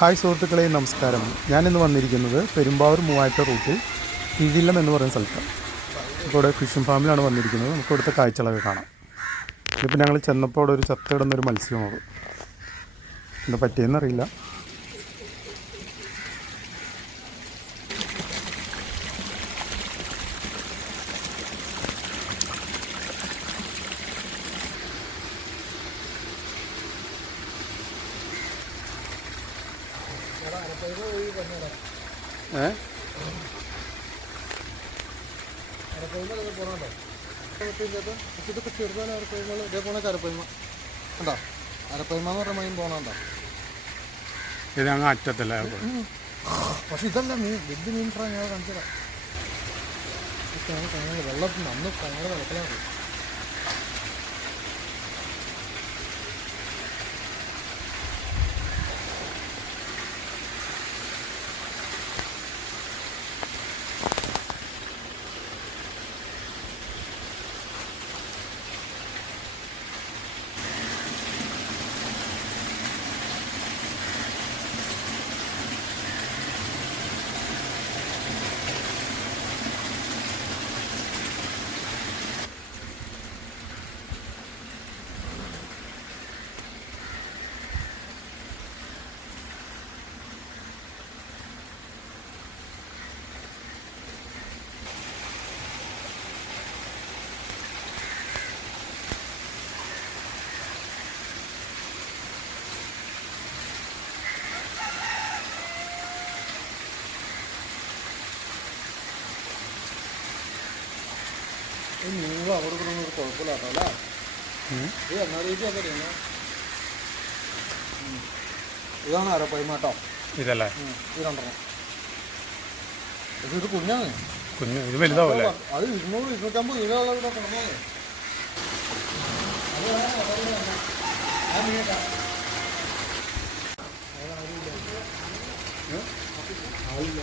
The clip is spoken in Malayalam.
ഹായ് സുഹൃത്തുക്കളെ, നമസ്കാരം. ഞാനിന്ന് വന്നിരിക്കുന്നത് പെരുമ്പാവൂർ മൂവാറ്റ റൂട്ടിൽ കിഴിലം എന്ന് പറയുന്ന സ്ഥലത്താണ്. ഇപ്പോൾ ഇവിടെ ഫിഷിംഗ് ഫാമിലാണ് വന്നിരിക്കുന്നത്. നമുക്ക് ഇവിടുത്തെ കാഴ്ചകളൊക്കെ കാണാം. ഇതിപ്പോൾ ഞങ്ങൾ ചെന്നപ്പോൾ അവിടെ ഒരു ചത്തിടുന്നൊരു മത്സ്യമാണ്. എന്താ പറ്റിയെന്നറിയില്ല. ഇതൊക്കെ ചെറുതാലും അരപ്പയ്മ ഇതേപോലെ അരപ്പയ്മ ഉണ്ടോ? അരപ്പയ്മ എന്ന് പറഞ്ഞ മീൻ പോകണുണ്ടോ? ഇത് അങ്ങ് അറ്റത്തല്ല. പക്ഷെ ഇതല്ല മീൻ, വലിയ മീൻ ഫ്രൈ ഞാൻ കാണിച്ചതാ. വെള്ളത്തിൽ അന്ന് ഞങ്ങൾ നടക്കലാണ്. നിങ്ങൾ അവിടെ കൂടെ ഒരു കുഴപ്പമില്ലാട്ടോ അല്ലേ? ഇത് എന്നാ രീതിയൊക്കെ ചെയ്യുന്നത്? ഇതാണ് അരപ്പയ്മ കേട്ടോ. ഇതല്ലേ? ഇത് രണ്ടെണ്ണം. ഇതൊരു കുഞ്ഞാണ്. കുഞ്ഞ് ഇത് വലുതാവല്ലേ? അത് 200-250 കിലോ ഇവിടെ കൊണ്ടുപോകുന്നത്. ആയില്ല.